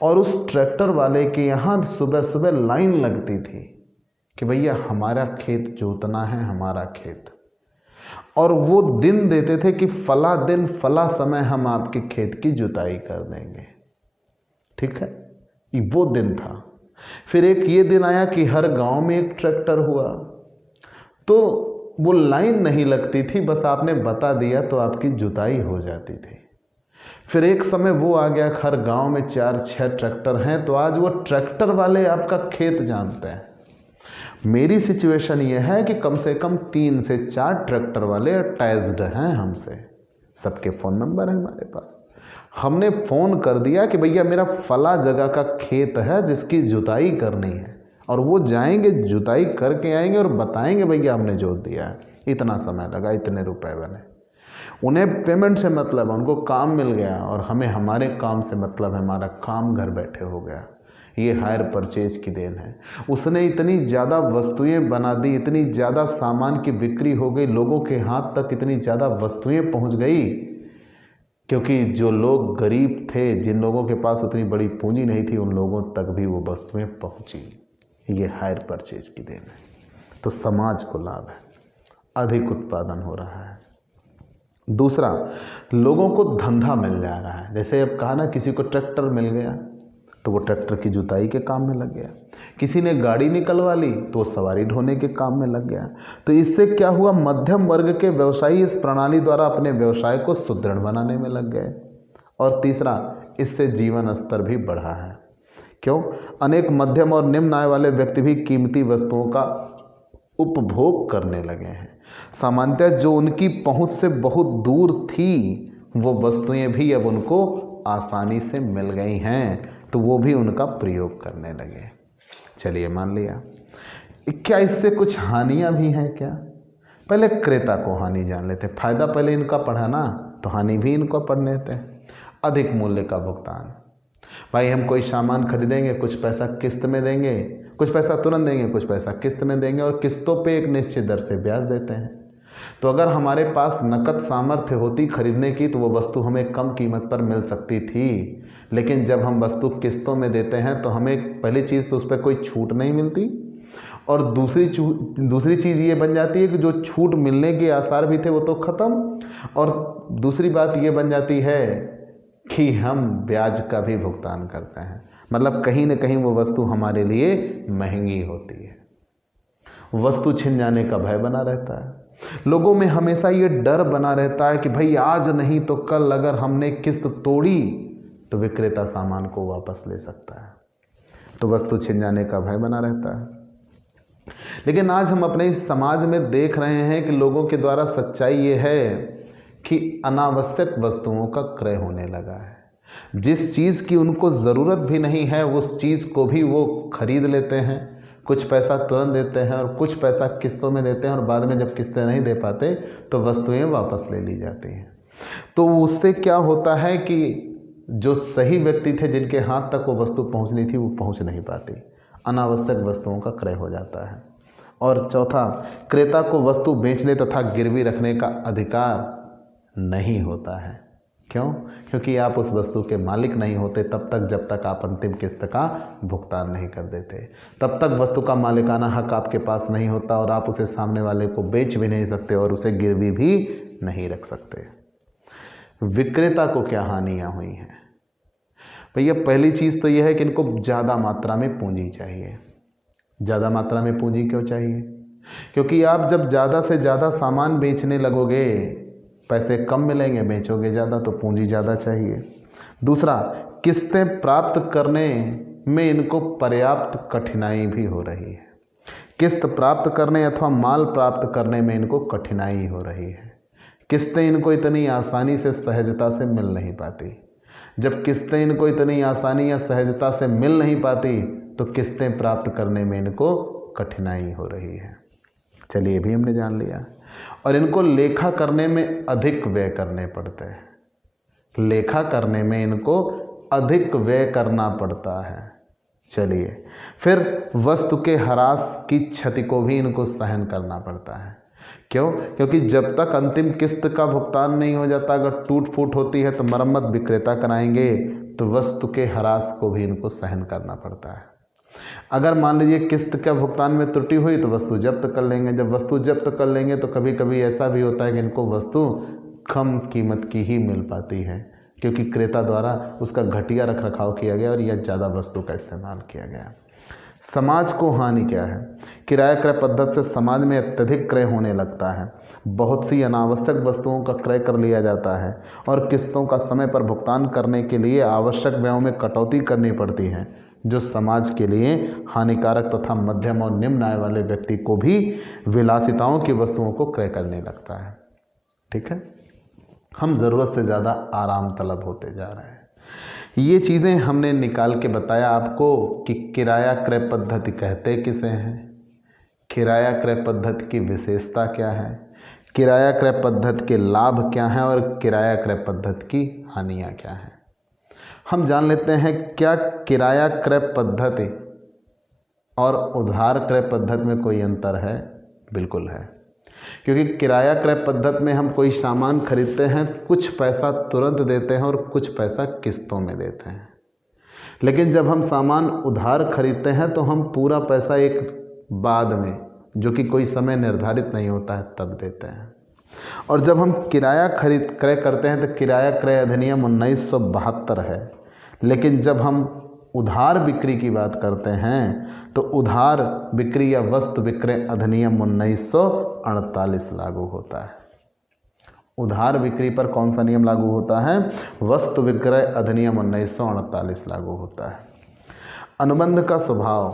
और उस ट्रैक्टर वाले के यहाँ सुबह सुबह लाइन लगती थी कि भैया हमारा खेत जोतना है, हमारा खेत, और वो दिन देते थे कि फला दिन फला समय हम आपके खेत की जुताई कर देंगे। ठीक है, वो दिन था। फिर एक ये दिन आया कि हर गांव में एक ट्रैक्टर हुआ, तो वो लाइन नहीं लगती थी, बस आपने बता दिया तो आपकी जुताई हो जाती थी। फिर एक समय वो आ गया, हर गांव में 4-6 ट्रैक्टर हैं, तो आज वो ट्रैक्टर वाले आपका खेत जानते हैं। मेरी सिचुएशन ये है कि कम से कम 3 से 4 ट्रैक्टर वाले अटैच्ड हैं हमसे, सबके फ़ोन नंबर है हमारे पास। हमने फ़ोन कर दिया कि भैया मेरा फला जगह का खेत है जिसकी जुताई करनी है, और वो जाएंगे, जुताई करके आएंगे और बताएंगे भैया हमने जोत दिया है, इतना समय लगा, इतने रुपए बने। उन्हें पेमेंट से मतलब है, उनको काम मिल गया, और हमें हमारे काम से मतलब है, हमारा काम घर बैठे हो गया। ये हायर परचेज की देन है। उसने इतनी ज़्यादा वस्तुएं बना दी, इतनी ज़्यादा सामान की बिक्री हो गई, लोगों के हाथ तक इतनी ज़्यादा वस्तुएं पहुंच गई, क्योंकि जो लोग गरीब थे, जिन लोगों के पास उतनी बड़ी पूंजी नहीं थी, उन लोगों तक भी वो वस्तुएं पहुंची। ये हायर परचेज की देन है। तो समाज को लाभ है, अधिक उत्पादन हो रहा है। दूसरा, लोगों को धंधा मिल जा रहा है। जैसे अब कहा ना, किसी को ट्रैक्टर मिल गया तो वो ट्रैक्टर की जुताई के काम में लग गया, किसी ने गाड़ी निकलवा ली तो वो सवारी ढोने के काम में लग गया। तो इससे क्या हुआ, मध्यम वर्ग के व्यवसायी इस प्रणाली द्वारा अपने व्यवसाय को सुदृढ़ बनाने में लग गए। और तीसरा, इससे जीवन स्तर भी बढ़ा है। क्यों? अनेक मध्यम और निम्न आय वाले व्यक्ति भी कीमती वस्तुओं का उपभोग करने लगे हैं। सामान्यतः जो उनकी पहुंच से बहुत दूर थी, वो वस्तुएं भी अब उनको आसानी से मिल गई हैं, तो वो भी उनका प्रयोग करने लगे। चलिए, मान लिया। क्या इससे कुछ हानियां भी हैं क्या? पहले क्रेता को हानि जान लेते। फायदा पहले इनका पढ़ा ना, तो हानि भी इनको पढ़ लेते हैं। अधिक मूल्य का भुगतान। भाई, हम कोई सामान खरीदेंगे, कुछ पैसा किस्त में देंगे, कुछ पैसा तुरंत देंगे, कुछ पैसा किस्त में देंगे, और किस्तों पे एक निश्चित दर से ब्याज देते हैं। तो अगर हमारे पास नकद सामर्थ्य होती खरीदने की, तो वो वस्तु हमें कम कीमत पर मिल सकती थी। लेकिन जब हम वस्तु किस्तों में देते हैं तो हमें पहली चीज़ तो उस पर कोई छूट नहीं मिलती, और दूसरी चीज़ ये बन जाती है कि जो छूट मिलने के आसार भी थे वो तो ख़त्म, और दूसरी बात ये बन जाती है कि हम ब्याज का भी भुगतान करते हैं। मतलब कहीं ना कहीं वो वस्तु हमारे लिए महंगी होती है। वस्तु छिन जाने का भय बना रहता है। लोगों में हमेशा ये डर बना रहता है कि भाई आज नहीं तो कल अगर हमने किस्त तोड़ी तो विक्रेता सामान को वापस ले सकता है, तो वस्तु छिन जाने का भय बना रहता है। लेकिन आज हम अपने इस समाज में देख रहे हैं कि लोगों के द्वारा सच्चाई ये है कि अनावश्यक वस्तुओं का क्रय होने लगा है। जिस चीज़ की उनको ज़रूरत भी नहीं है, उस चीज़ को भी वो खरीद लेते हैं। कुछ पैसा तुरंत देते हैं और कुछ पैसा किस्तों में देते हैं, और बाद में जब किस्तें नहीं दे पाते तो वस्तुएं वापस ले ली जाती हैं। तो उससे क्या होता है कि जो सही व्यक्ति थे, जिनके हाथ तक वो वस्तु पहुंचनी थी, वो पहुंच नहीं पाती। अनावश्यक वस्तुओं का क्रय हो जाता है। और चौथा, क्रेता को वस्तु बेचने तथा गिरवी रखने का अधिकार नहीं होता है। क्यों? क्योंकि आप उस वस्तु के मालिक नहीं होते तब तक, जब तक आप अंतिम किस्त का भुगतान नहीं कर देते। तब तक वस्तु का मालिकाना हक आपके पास नहीं होता, और आप उसे सामने वाले को बेच भी नहीं सकते और उसे गिरवी भी नहीं रख सकते। विक्रेता को क्या हानियां हुई हैं? भैया, पहली चीज़ तो यह है कि इनको ज़्यादा मात्रा में पूंजी चाहिए। ज़्यादा मात्रा में पूंजी क्यों चाहिए? क्योंकि आप जब ज़्यादा से ज़्यादा सामान बेचने लगोगे, पैसे कम मिलेंगे, बेचोगे ज़्यादा तो पूंजी ज़्यादा चाहिए। दूसरा, किस्तें प्राप्त करने में इनको पर्याप्त कठिनाई भी हो रही है। किस्त प्राप्त करने अथवा माल प्राप्त करने में इनको कठिनाई हो रही है। किस्तें इनको इतनी आसानी से, सहजता से मिल नहीं पाती। जब किस्तें इनको इतनी आसानी या सहजता से मिल नहीं पाती, तो किस्तें प्राप्त करने में इनको कठिनाई हो रही है। चलिए, ये भी हमने जान लिया। और इनको लेखा करने में अधिक व्यय करने पड़ते हैं। लेखा करने में इनको अधिक व्यय करना पड़ता है। चलिए, फिर वस्तु के ह्रास की क्षति को भी इनको सहन करना पड़ता है। क्यों? क्योंकि जब तक अंतिम किस्त का भुगतान नहीं हो जाता, अगर टूट फूट होती है तो मरम्मत विक्रेता कराएंगे, तो वस्तु के ह्रास को भी इनको सहन करना पड़ता है। अगर मान लीजिए किस्त का भुगतान में त्रुटि हुई तो वस्तु जब्त कर लेंगे। जब वस्तु जब्त कर लेंगे तो कभी कभी ऐसा भी होता है कि इनको वस्तु कम कीमत की ही मिल पाती है, क्योंकि क्रेता द्वारा उसका घटिया रख रखाव किया गया और यह ज़्यादा वस्तु का इस्तेमाल किया गया। समाज को हानि क्या है? किराया क्रय पद्धति से समाज में अत्यधिक क्रय होने लगता है। बहुत सी अनावश्यक वस्तुओं का क्रय कर लिया जाता है, और किस्तों का समय पर भुगतान करने के लिए आवश्यक व्ययों में कटौती करनी पड़ती है, जो समाज के लिए हानिकारक तथा मध्यम और निम्न आय वाले व्यक्ति को भी विलासिताओं की वस्तुओं को क्रय करने लगता है। ठीक है, हम ज़रूरत से ज़्यादा आराम तलब होते जा रहे हैं। ये चीज़ें हमने निकाल के बताया आपको कि किराया क्रय पद्धति कहते किसे हैं, किराया क्रय पद्धति की विशेषता क्या है, किराया क्रय पद्धति के लाभ क्या हैं और किराया क्रय पद्धति की हानियाँ क्या हैं। हम जान लेते हैं क्या किराया क्रय पद्धति और उधार क्रय पद्धति में कोई अंतर है। बिल्कुल है, क्योंकि किराया क्रय पद्धति में हम कोई सामान खरीदते हैं, कुछ पैसा तुरंत देते हैं और कुछ पैसा किस्तों में देते हैं। लेकिन जब हम सामान उधार खरीदते हैं तो हम पूरा पैसा एक बाद में, जो कि कोई समय निर्धारित नहीं होता है, तब देते हैं। और जब हम किराया खरीद क्रय करते हैं तो किराया क्रय अधिनियम 1972 है। लेकिन जब हम उधार बिक्री की बात करते हैं तो उधार बिक्री या वस्तु विक्रय अधिनियम 1948 लागू होता है। उधार बिक्री पर कौन सा नियम लागू होता है? वस्तु विक्रय अधिनियम 1948 लागू होता है। अनुबंध का स्वभाव,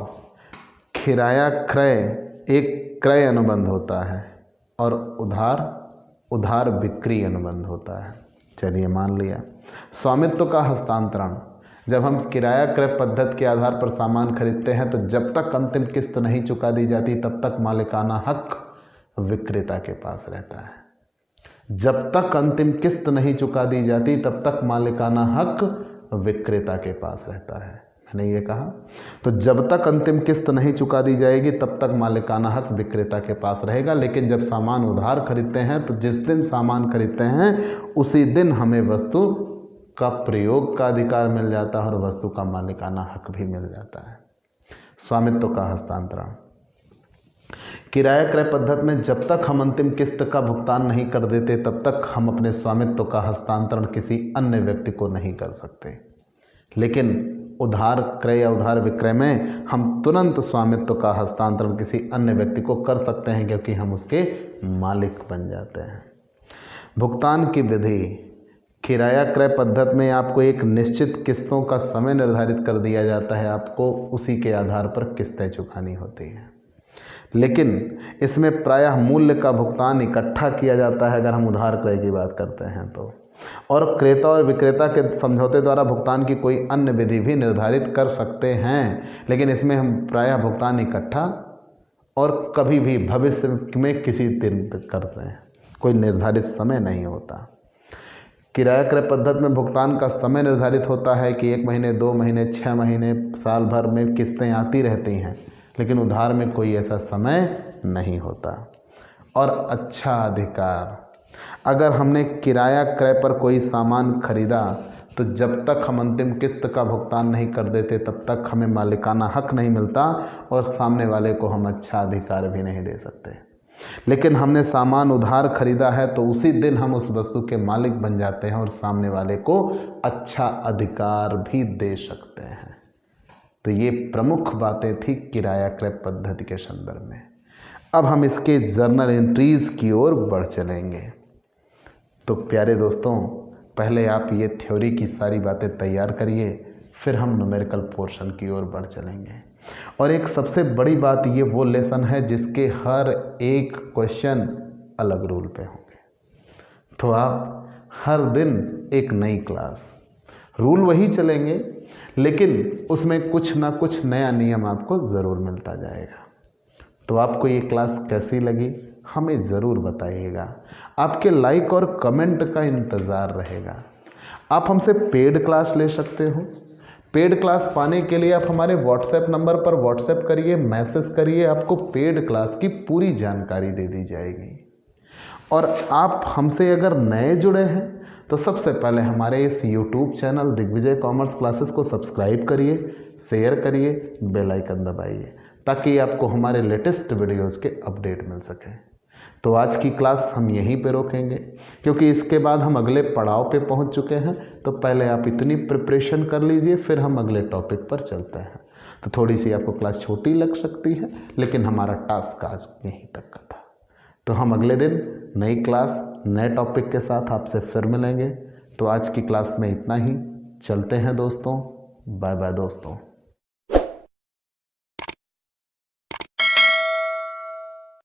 किराया क्रय एक क्रय अनुबंध होता है और उधार बिक्री अनुबंध होता है। चलिए मान लिया। स्वामित्व का हस्तांतरण, जब हम किराया क्रय पद्धति के आधार पर सामान खरीदते हैं तो जब तक अंतिम किस्त नहीं चुका दी जाती तब तक मालिकाना हक विक्रेता के पास रहता है। जब तक अंतिम किस्त नहीं चुका दी जाती तब तक मालिकाना हक विक्रेता के पास रहता है। मैंने ये कहा, तो जब तक अंतिम किस्त नहीं चुका दी जाएगी तब तक मालिकाना हक विक्रेता के पास रहेगा। लेकिन जब सामान उधार खरीदते हैं तो जिस दिन सामान खरीदते हैं उसी दिन हमें वस्तु का प्रयोग का अधिकार मिल जाता है और वस्तु का मालिकाना हक भी मिल जाता है। स्वामित्व का हस्तांतरण, किराया क्रय पद्धति में जब तक हम अंतिम किस्त का भुगतान नहीं कर देते तब तक हम अपने स्वामित्व का हस्तांतरण किसी अन्य व्यक्ति को नहीं कर सकते। लेकिन उधार क्रय या उधार विक्रय में हम तुरंत स्वामित्व का हस्तांतरण किसी अन्य व्यक्ति को कर सकते हैं, क्योंकि हम उसके मालिक बन जाते हैं। भुगतान की विधि, किराया क्रय पद्धति में आपको एक निश्चित किस्तों का समय निर्धारित कर दिया जाता है, आपको उसी के आधार पर किस्तें चुकानी होती हैं। लेकिन इसमें प्रायः मूल्य का भुगतान इकट्ठा किया जाता है अगर हम उधार क्रय की बात करते हैं तो, और क्रेता और विक्रेता के समझौते द्वारा भुगतान की कोई अन्य विधि भी निर्धारित कर सकते हैं। लेकिन इसमें हम प्रायः भुगतान इकट्ठा और कभी भी भविष्य में किसी दिन करते हैं, कोई निर्धारित समय नहीं होता। किराया क्रय पद्धति में भुगतान का समय निर्धारित होता है कि 1 महीने, 2 महीने, 6 महीने, साल भर में किस्तें आती रहती हैं। लेकिन उधार में कोई ऐसा समय नहीं होता। और अच्छा अधिकार, अगर हमने किराया क्रय पर कोई सामान खरीदा तो जब तक हम अंतिम किस्त का भुगतान नहीं कर देते तब तक हमें मालिकाना हक नहीं मिलता और सामने वाले को हम अच्छा अधिकार भी नहीं दे सकते। लेकिन हमने सामान उधार खरीदा है तो उसी दिन हम उस वस्तु के मालिक बन जाते हैं और सामने वाले को अच्छा अधिकार भी दे सकते हैं। तो ये प्रमुख बातें थी किराया क्रय पद्धति के संदर्भ में। अब हम इसके जर्नल एंट्रीज की ओर बढ़ चलेंगे। तो प्यारे दोस्तों, पहले आप ये थ्योरी की सारी बातें तैयार करिए, फिर हम न्यूमेरिकल पोर्शन की ओर बढ़ चलेंगे। और एक सबसे बड़ी बात, ये वो लेसन है जिसके हर एक क्वेश्चन अलग रूल पे होंगे। तो आप हर दिन एक नई क्लास, रूल वही चलेंगे लेकिन उसमें कुछ ना कुछ नया नियम आपको ज़रूर मिलता जाएगा। तो आपको ये क्लास कैसी लगी हमें ज़रूर बताइएगा। आपके लाइक और कमेंट का इंतज़ार रहेगा। आप हमसे पेड क्लास ले सकते हो। पेड क्लास पाने के लिए आप हमारे व्हाट्सएप नंबर पर व्हाट्सएप करिए, मैसेज करिए, आपको पेड क्लास की पूरी जानकारी दे दी जाएगी। और आप हमसे अगर नए जुड़े हैं तो सबसे पहले हमारे इस YouTube channel Digvijay commerce classes को सब्सक्राइब करिए, शेयर करिए, बेल आइकन दबाइए ताकि आपको हमारे लेटेस्ट वीडियोज़ के अपडेट मिल सके। तो आज की क्लास हम यहीं पे रोकेंगे क्योंकि इसके बाद हम अगले पड़ाव पे पहुंच चुके हैं। तो पहले आप इतनी प्रिपरेशन कर लीजिए, फिर हम अगले टॉपिक पर चलते हैं। तो थोड़ी सी आपको क्लास छोटी लग सकती है लेकिन हमारा टास्क आज यहीं तक का था। तो हम अगले दिन नई क्लास नए टॉपिक के साथ आपसे फिर मिलेंगे। तो आज की क्लास में इतना ही। चलते हैं दोस्तों, बाय बाय दोस्तों।